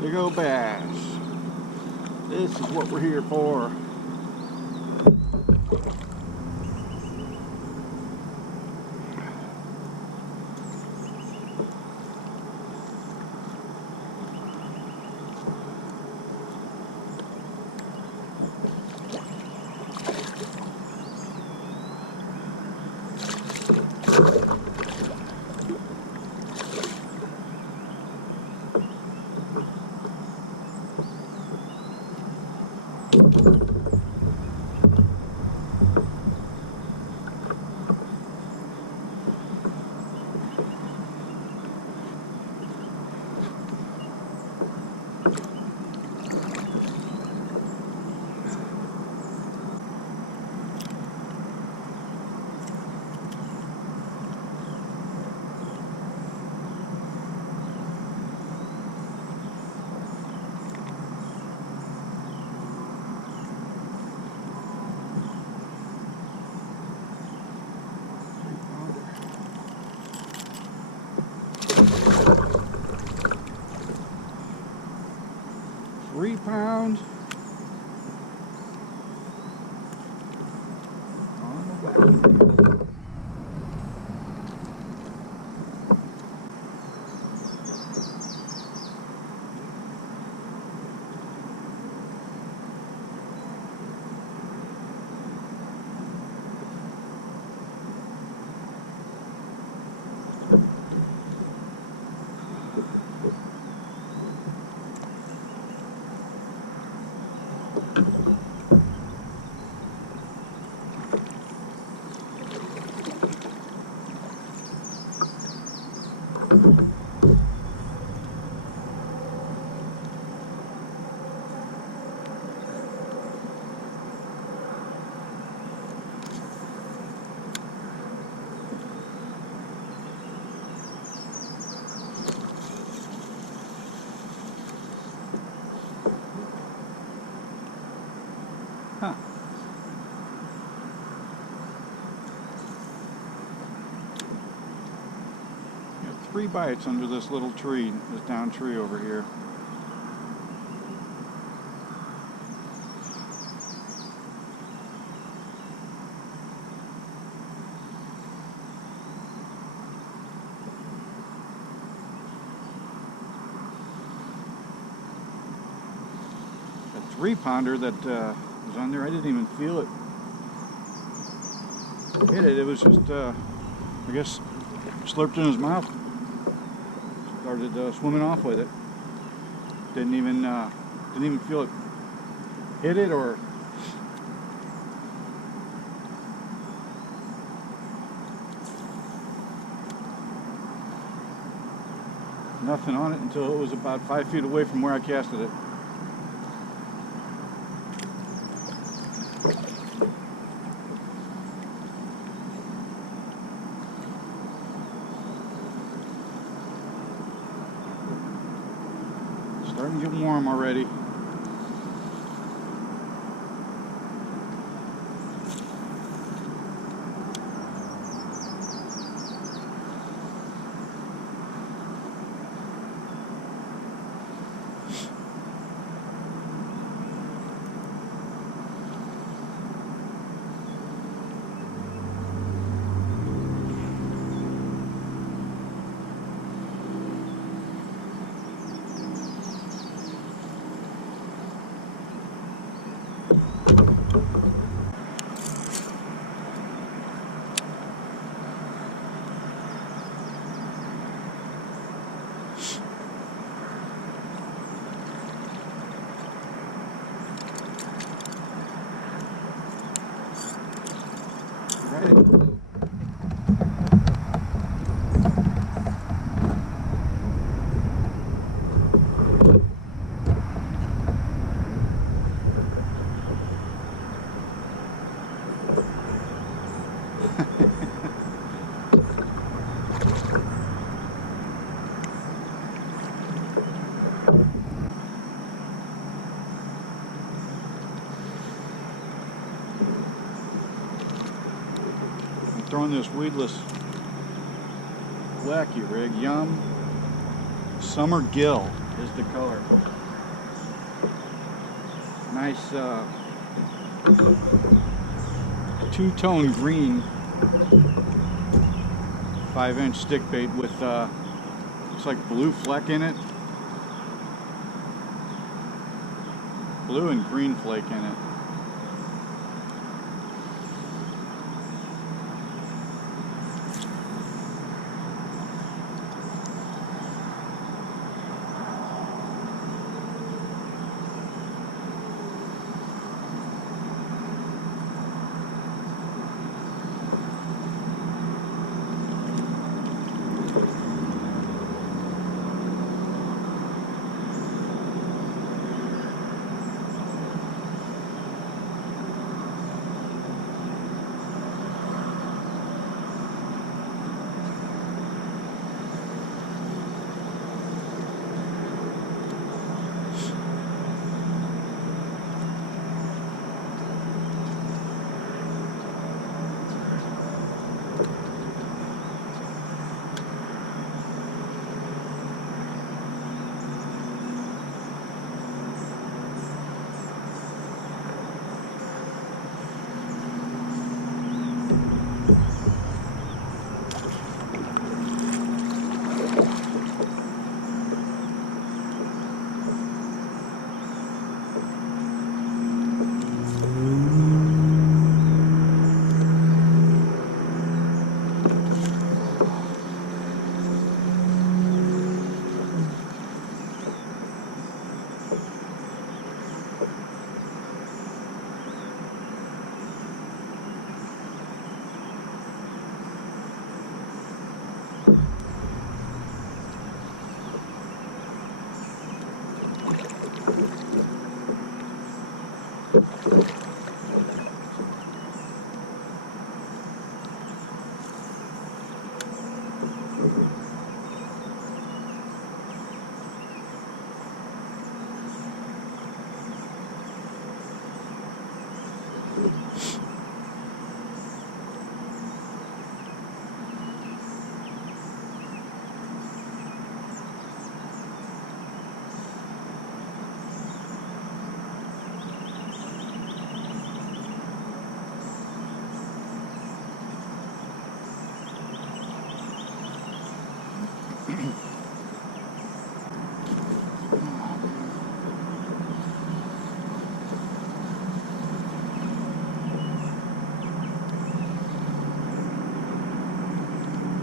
Big old bass. This is what we're here for. £3 on the Huh. Got 3 bites under this little tree, this down tree over here. A 3-pounder that was on there, I didn't even feel it hit it. It was just, I guess, slurped in his mouth. Started swimming off with it. Didn't even feel it hit it or nothing on it until it was about 5 feet away from where I casted it. Starting to get warm already. Right. Throwing this weedless wacky rig. Yum Summer Gill is the color. Nice two-tone green 5-inch stick bait with looks like blue fleck in it, blue and green flake in it.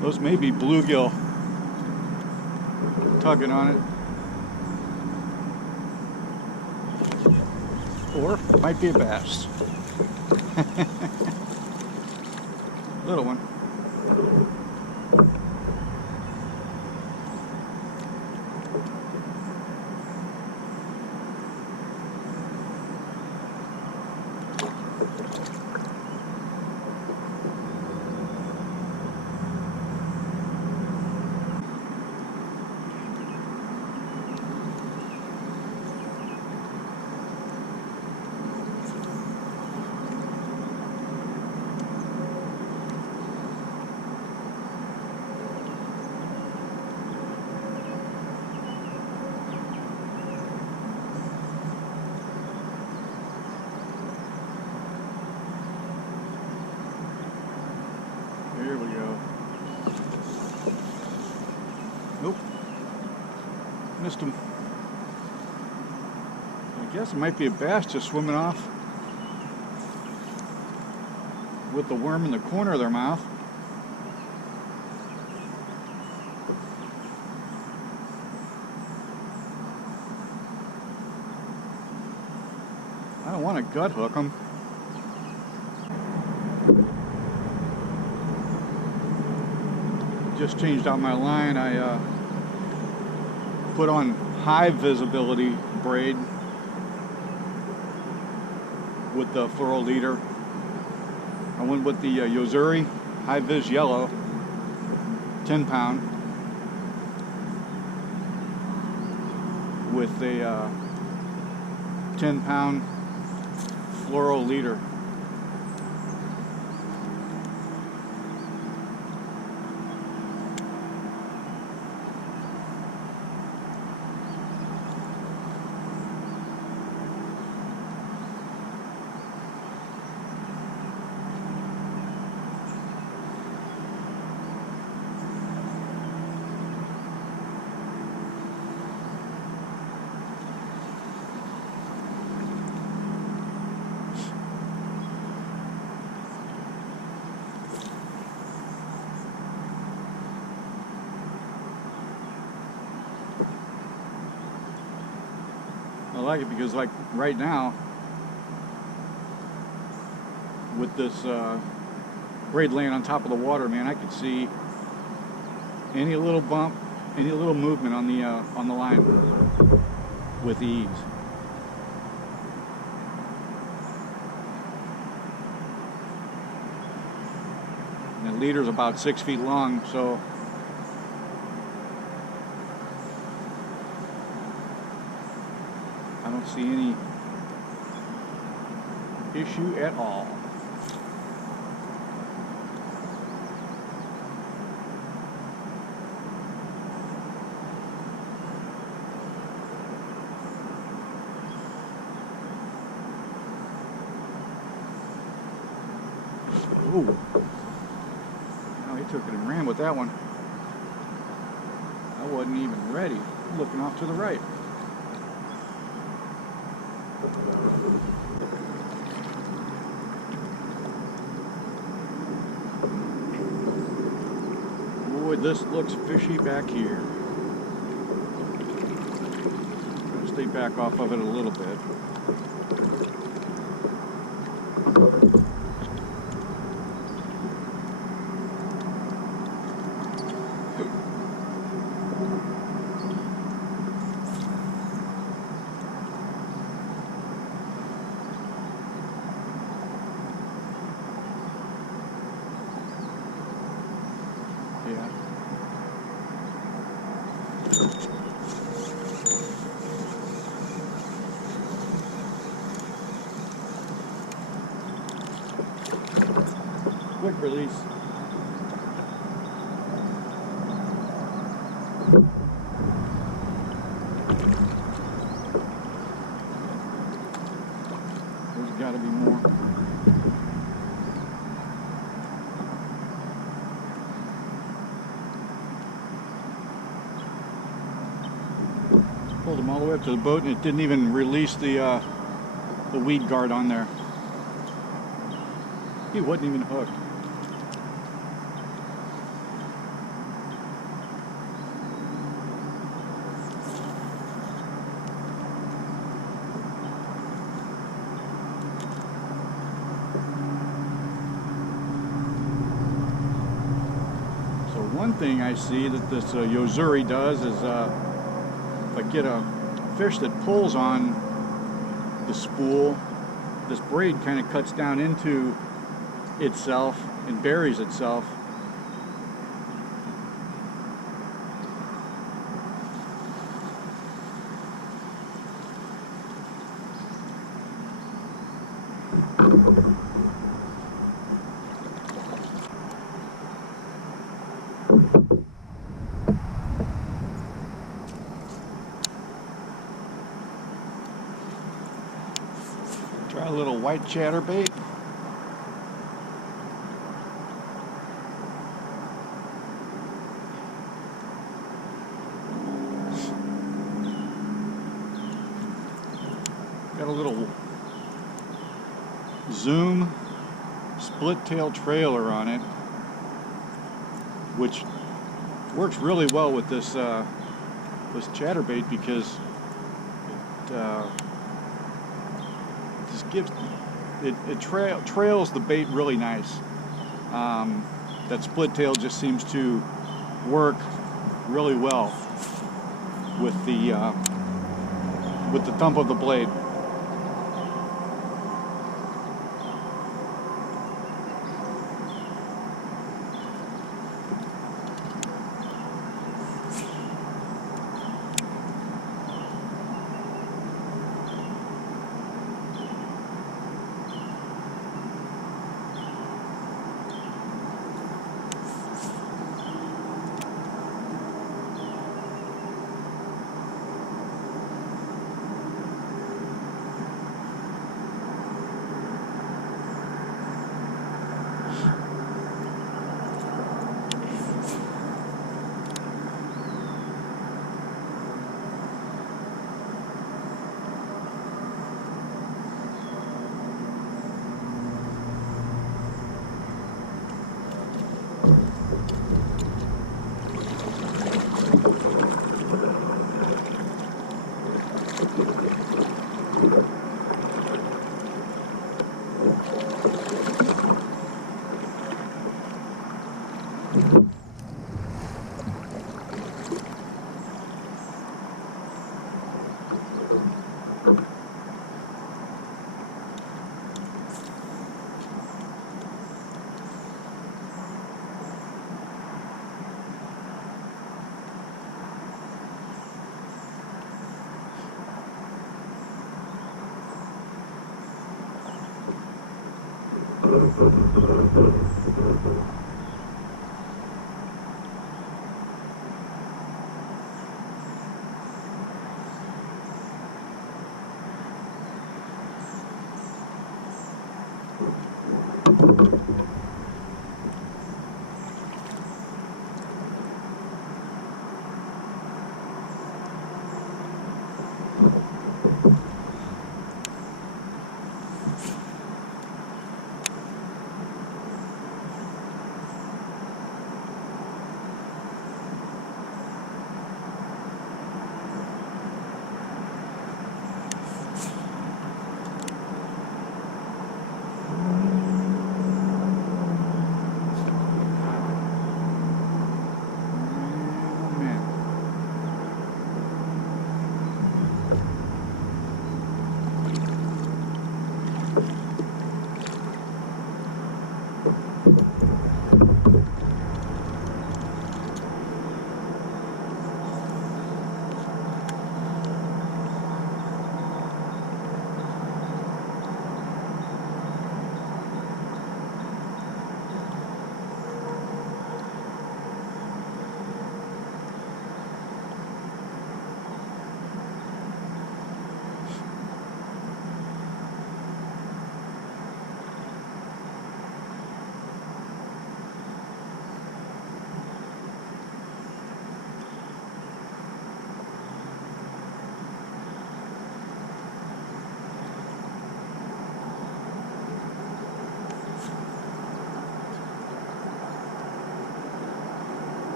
Those may be bluegill tugging on it. Or it might be a bass. Little one. Here we go. Nope. Missed him. I guess it might be a bass just swimming off with the worm in the corner of their mouth. I don't want to gut hook them. Just changed out my line. I put on high visibility braid with the fluoro leader. I went with the Yo-Zuri High Vis Yellow 10 pound with a 10 pound fluoro leader. I like it because, like, right now with this braid laying on top of the water, man, I could see any little bump, any little movement on the line with ease. And the leader's about 6 feet long, so I don't see any issue at all. Ooh. Oh, he took it and ran with that one. I wasn't even ready. Looking off to the right. Boy, this looks fishy back here. Gonna stay back off of it a little bit. Yeah. quick release. There's got to be more. Pulled them all the way up to the boat, and it didn't even release the weed guard on there. He wasn't even hooked. So one thing I see that this Yo-Zuri does is if I get a fish that pulls on the spool, this braid kind of cuts down into itself and buries itself. Try a little white chatterbait. Got a little Zoom split tail trailer on it, which works really well with this this chatterbait because it just gives it trails the bait really nice. That split tail just seems to work really well with the thump of the blade.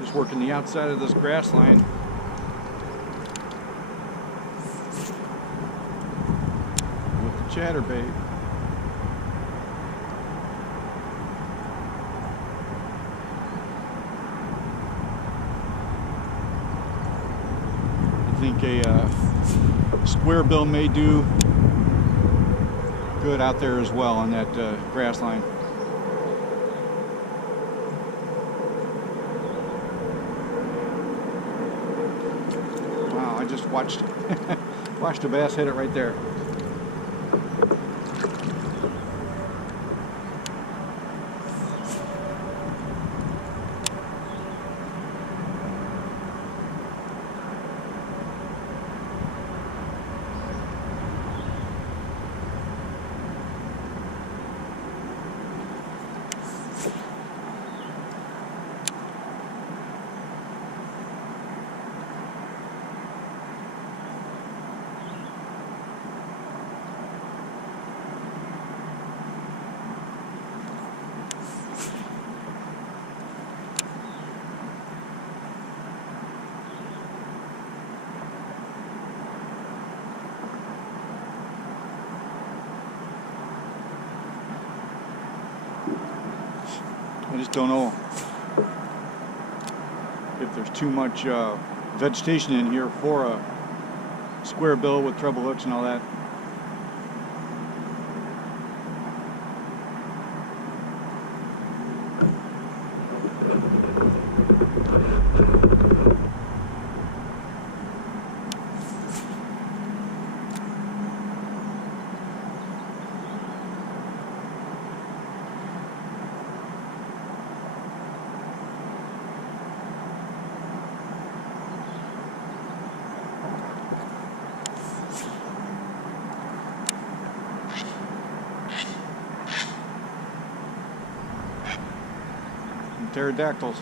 Just working the outside of this grass line. With the chatterbait. I think a square bill may do good out there as well on that grass line. Wow, I just watched watched a bass hit it right there. I just don't know if there's too much vegetation in here for a square bill with treble hooks and all that. Pterodactyls.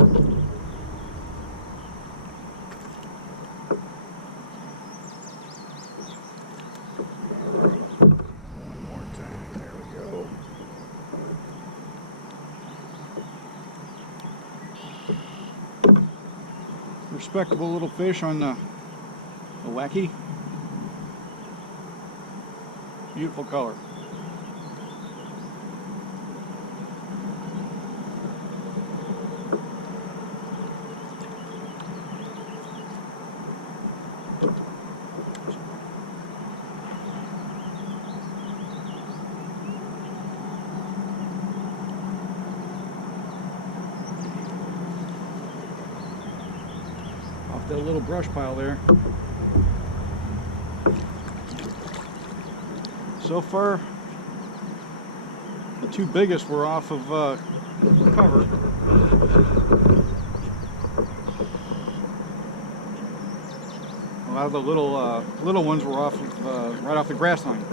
more time. There we go. Respectable little fish on the wacky. Beautiful color. Off that little brush pile there. So far, the two biggest were off of cover. A lot of the little ones were off of right off the grass line.